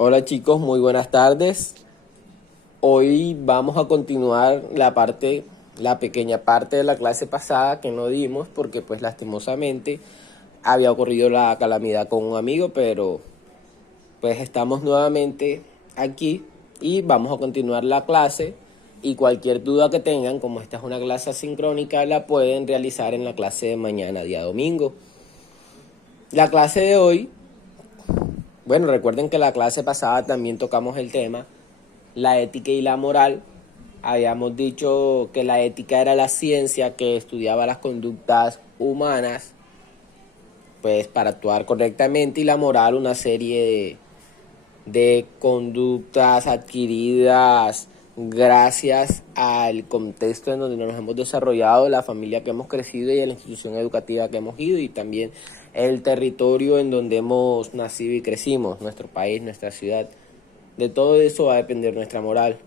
Hola chicos, muy buenas tardes. Hoy vamos a continuar la pequeña parte de la clase pasada que no dimos porque pues lastimosamente había ocurrido la calamidad con un amigo, pero pues estamos nuevamente aquí y vamos a continuar la clase y cualquier duda que tengan, como esta es una clase asincrónica, la pueden realizar en la clase de mañana, día domingo. La clase de hoy, bueno, recuerden que la clase pasada también tocamos el tema la ética y la moral. Habíamos dicho que la ética era la ciencia que estudiaba las conductas humanas, pues para actuar correctamente, y la moral una serie de conductas adquiridas gracias al contexto en donde nos hemos desarrollado, la familia que hemos crecido y la institución educativa que hemos ido, y también el territorio en donde hemos nacido y crecimos, nuestro país, nuestra ciudad. De todo eso va a depender nuestra moral.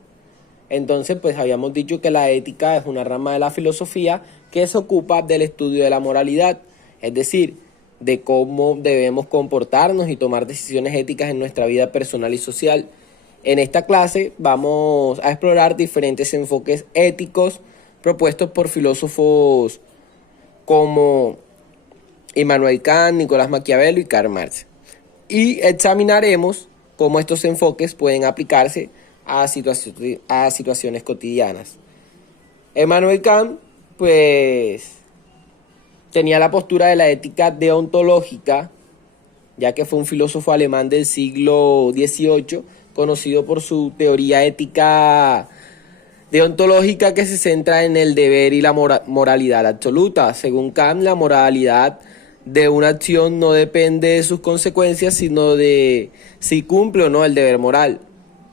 Entonces, pues habíamos dicho que la ética es una rama de la filosofía que se ocupa del estudio de la moralidad, es decir, de cómo debemos comportarnos y tomar decisiones éticas en nuestra vida personal y social. En esta clase vamos a explorar diferentes enfoques éticos propuestos por filósofos como Immanuel Kant, Nicolás Maquiavelo y Karl Marx. Y examinaremos cómo estos enfoques pueden aplicarse a situaciones cotidianas. Immanuel Kant, pues, tenía la postura de la ética deontológica, ya que fue un filósofo alemán del siglo XVIII, conocido por su teoría ética deontológica que se centra en el deber y la moralidad absoluta. Según Kant, la moralidad de una acción no depende de sus consecuencias, sino de si cumple o no el deber moral.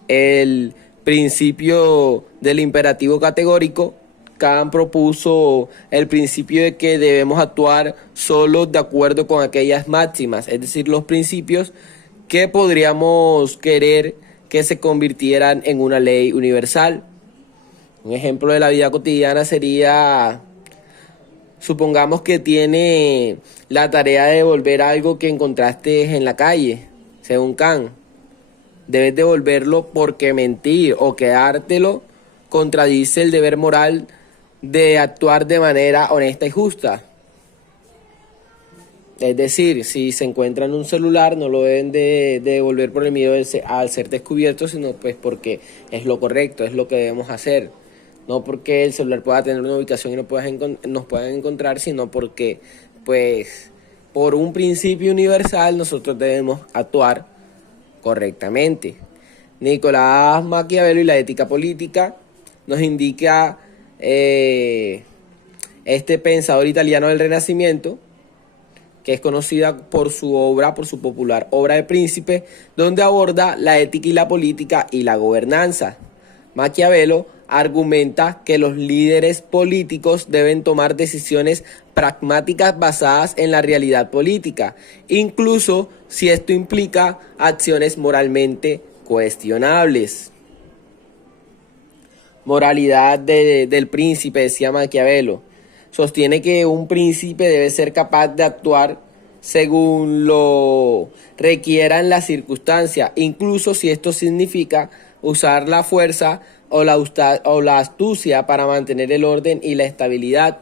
El principio del imperativo categórico, Kant propuso el principio de que debemos actuar solo de acuerdo con aquellas máximas, es decir, los principios que podríamos querer que se convirtieran en una ley universal. Un ejemplo de la vida cotidiana sería, supongamos que tiene la tarea de devolver algo que encontraste en la calle, según Kant. Debes devolverlo porque mentir o quedártelo contradice el deber moral de actuar de manera honesta y justa. Es decir, si se encuentra en un celular, no lo deben de devolver por el miedo al ser descubierto, sino pues porque es lo correcto, es lo que debemos hacer. No porque el celular pueda tener una ubicación y nos puedan encontrar, sino porque, pues, por un principio universal nosotros debemos actuar correctamente. Nicolás Maquiavelo y la ética política nos indica este pensador italiano del Renacimiento, que es conocida por su popular obra de Príncipe, donde aborda la ética y la política y la gobernanza. Maquiavelo argumenta que los líderes políticos deben tomar decisiones pragmáticas basadas en la realidad política, incluso si esto implica acciones moralmente cuestionables. Moralidad del príncipe, decía Maquiavelo. Sostiene que un príncipe debe ser capaz de actuar según lo requieran las circunstancias, incluso si esto significa usar la fuerza o la astucia para mantener el orden y la estabilidad.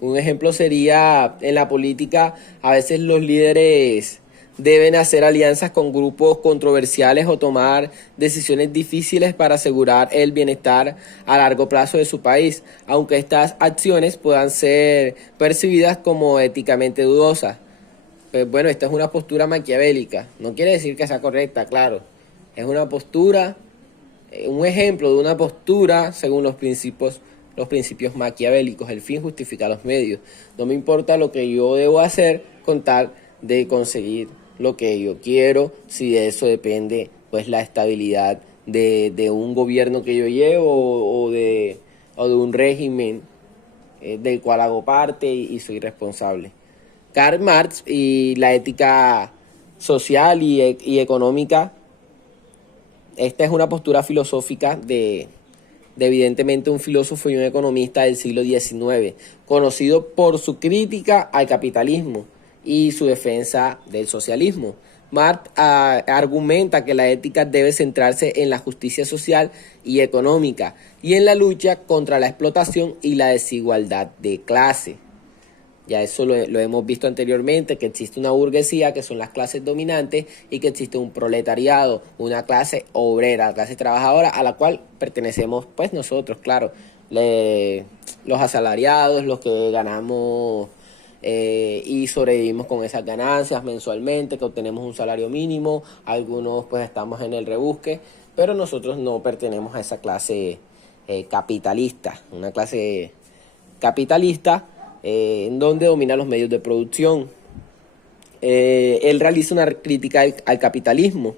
Un ejemplo sería, en la política, a veces los líderes deben hacer alianzas con grupos controversiales o tomar decisiones difíciles para asegurar el bienestar a largo plazo de su país, aunque estas acciones puedan ser percibidas como éticamente dudosas. Pues bueno, esta es una postura maquiavélica. No quiere decir que sea correcta, claro. Es una postura, un ejemplo de una postura según los principios maquiavélicos. El fin justifica los medios. No me importa lo que yo debo hacer con tal de conseguir lo que yo quiero, si de eso depende pues la estabilidad de un gobierno que yo llevo o de un régimen del cual hago parte y soy responsable. Karl Marx y la ética social y económica. Esta es una postura filosófica de evidentemente un filósofo y un economista del siglo XIX, conocido por su crítica al capitalismo y su defensa del socialismo. Marx argumenta que la ética debe centrarse en la justicia social y económica y en la lucha contra la explotación y la desigualdad de clase. Ya eso lo hemos visto anteriormente, que existe una burguesía, que son las clases dominantes, y que existe un proletariado, una clase obrera, clase trabajadora, a la cual pertenecemos pues nosotros, claro, los asalariados, los que ganamos y sobrevivimos con esas ganancias mensualmente, que obtenemos un salario mínimo, algunos pues estamos en el rebusque, pero nosotros no pertenecemos a esa clase capitalista, una clase capitalista en donde domina los medios de producción. Él realiza una crítica al capitalismo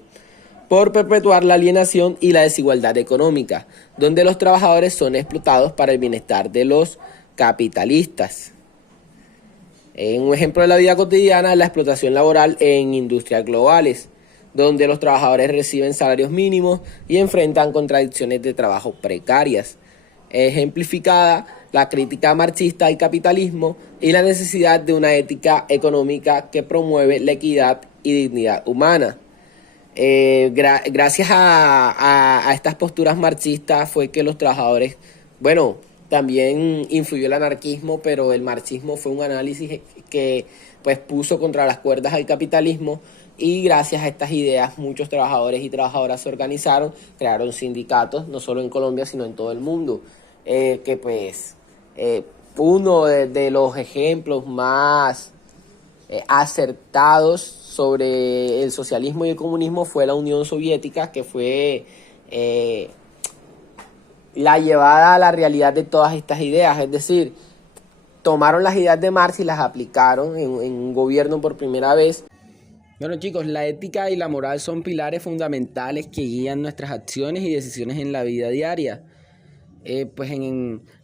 por perpetuar la alienación y la desigualdad económica, donde los trabajadores son explotados para el bienestar de los capitalistas. Un ejemplo de la vida cotidiana es la explotación laboral en industrias globales, donde los trabajadores reciben salarios mínimos y enfrentan contradicciones de trabajo precarias. Ejemplificada la crítica marxista al capitalismo y la necesidad de una ética económica que promueve la equidad y dignidad humana. Gracias a estas posturas marxistas fue que los trabajadores, bueno, también influyó el anarquismo, pero el marxismo fue un análisis que pues puso contra las cuerdas al capitalismo, y gracias a estas ideas muchos trabajadores y trabajadoras se organizaron, crearon sindicatos, no solo en Colombia sino en todo el mundo, que pues uno de los ejemplos más acertados sobre el socialismo y el comunismo fue la Unión Soviética, que fue la llevada a la realidad de todas estas ideas. Es decir, tomaron las ideas de Marx y las aplicaron en un gobierno por primera vez. Bueno, chicos, la ética y la moral son pilares fundamentales que guían nuestras acciones y decisiones en la vida diaria.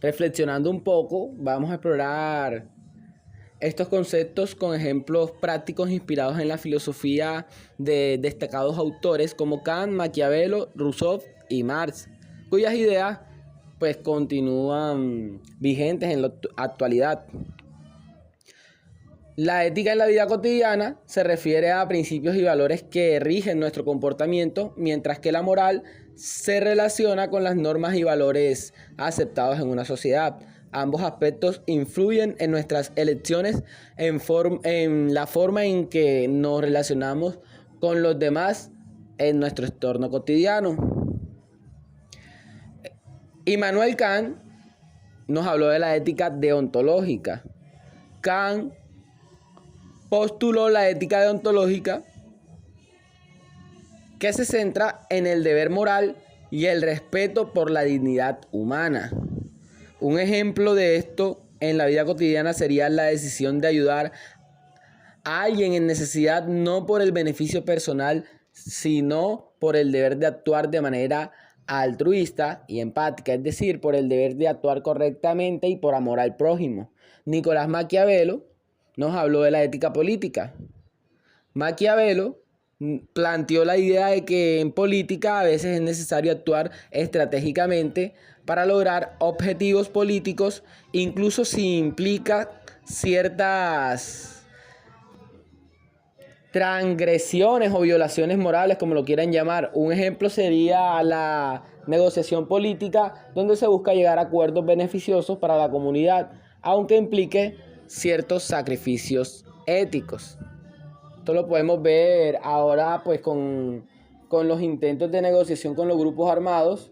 Reflexionando un poco, vamos a explorar estos conceptos con ejemplos prácticos inspirados en la filosofía de destacados autores como Kant, Maquiavelo, Rousseau y Marx, cuyas ideas pues continúan vigentes en la actualidad. La ética en la vida cotidiana se refiere a principios y valores que rigen nuestro comportamiento, mientras que la moral se relaciona con las normas y valores aceptados en una sociedad. Ambos aspectos influyen en nuestras elecciones, en la forma en que nos relacionamos con los demás en nuestro entorno cotidiano. Immanuel Kant nos habló de la ética deontológica. Kant postuló la ética deontológica, que se centra en el deber moral y el respeto por la dignidad humana. Un ejemplo de esto en la vida cotidiana sería la decisión de ayudar a alguien en necesidad, no por el beneficio personal, sino por el deber de actuar de manera altruista y empática, es decir, por el deber de actuar correctamente y por amor al prójimo. Nicolás Maquiavelo nos habló de la ética política. Maquiavelo planteó la idea de que en política a veces es necesario actuar estratégicamente para lograr objetivos políticos, incluso si implica ciertas transgresiones o violaciones morales, como lo quieran llamar. Un ejemplo sería la negociación política, donde se busca llegar a acuerdos beneficiosos para la comunidad, aunque implique ciertos sacrificios éticos. Esto lo podemos ver ahora pues con los intentos de negociación con los grupos armados,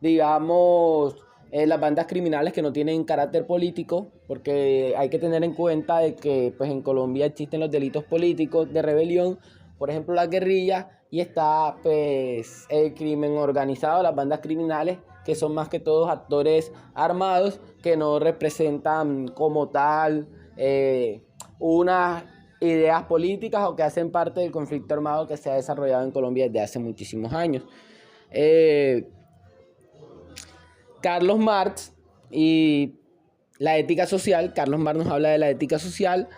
digamos, las bandas criminales que no tienen carácter político, porque hay que tener en cuenta de que pues en Colombia existen los delitos políticos de rebelión, por ejemplo la guerrilla, y está pues el crimen organizado, las bandas criminales, que son más que todos actores armados que no representan como tal unas ideas políticas o que hacen parte del conflicto armado que se ha desarrollado en Colombia desde hace muchísimos años. Carlos Marx y la ética social, Carlos Marx nos habla de la ética social,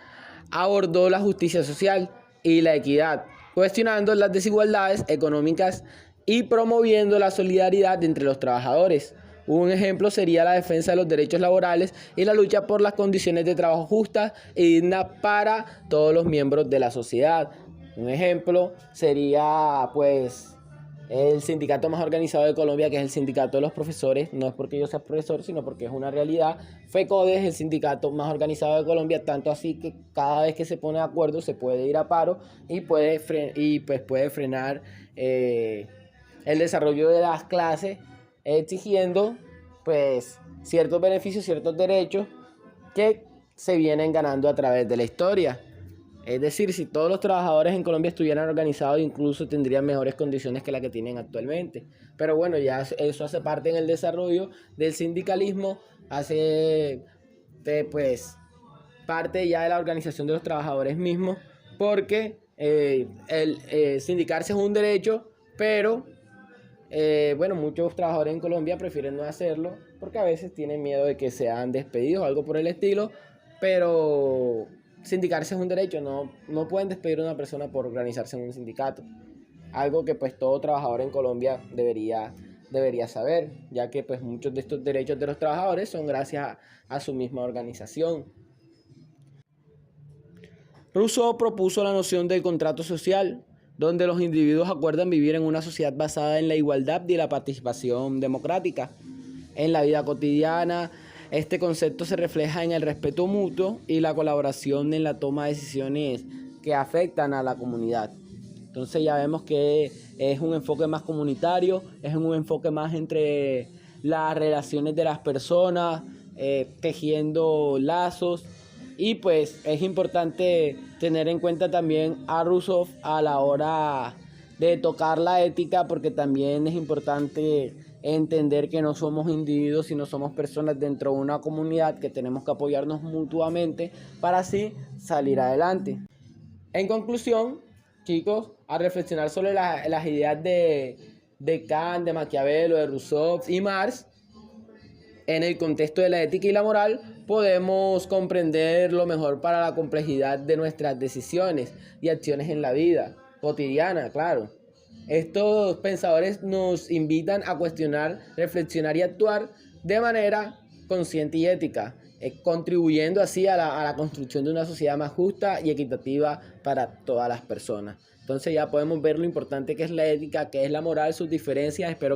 abordó la justicia social y la equidad, cuestionando las desigualdades económicas y promoviendo la solidaridad entre los trabajadores. Un ejemplo sería la defensa de los derechos laborales y la lucha por las condiciones de trabajo justas y dignas para todos los miembros de la sociedad. Un ejemplo sería pues el sindicato más organizado de Colombia, que es el sindicato de los profesores. No es porque yo sea profesor, sino porque es una realidad. FECODE es el sindicato más organizado de Colombia, tanto así que cada vez que se pone de acuerdo se puede ir a paro y puede frenar el desarrollo de las clases, exigiendo pues ciertos beneficios, ciertos derechos que se vienen ganando a través de la historia. Es decir, si todos los trabajadores en Colombia estuvieran organizados, incluso tendrían mejores condiciones que las que tienen actualmente. Pero bueno, ya eso hace parte en el desarrollo del sindicalismo, hace pues parte ya de la organización de los trabajadores mismos, porque el sindicarse es un derecho, pero bueno, muchos trabajadores en Colombia prefieren no hacerlo porque a veces tienen miedo de que sean despedidos o algo por el estilo, pero sindicarse es un derecho, no pueden despedir a una persona por organizarse en un sindicato. Algo que pues todo trabajador en Colombia debería saber, ya que pues muchos de estos derechos de los trabajadores son gracias a su misma organización. Rousseau propuso la noción del contrato social, donde los individuos acuerdan vivir en una sociedad basada en la igualdad y la participación democrática. En la vida cotidiana, este concepto se refleja en el respeto mutuo y la colaboración en la toma de decisiones que afectan a la comunidad. Entonces ya vemos que es un enfoque más comunitario, es un enfoque más entre las relaciones de las personas, tejiendo lazos. Y pues es importante tener en cuenta también a Rousseau a la hora de tocar la ética, porque también es importante entender que no somos individuos, sino somos personas dentro de una comunidad, que tenemos que apoyarnos mutuamente para así salir adelante. En conclusión, chicos, a reflexionar sobre las ideas de Kant, de Maquiavelo, de Rousseau y Marx, en el contexto de la ética y la moral, podemos comprender lo mejor para la complejidad de nuestras decisiones y acciones en la vida cotidiana, claro. Estos pensadores nos invitan a cuestionar, reflexionar y actuar de manera consciente y ética, contribuyendo así a la construcción de una sociedad más justa y equitativa para todas las personas. Entonces ya podemos ver lo importante que es la ética, que es la moral, sus diferencias. Espero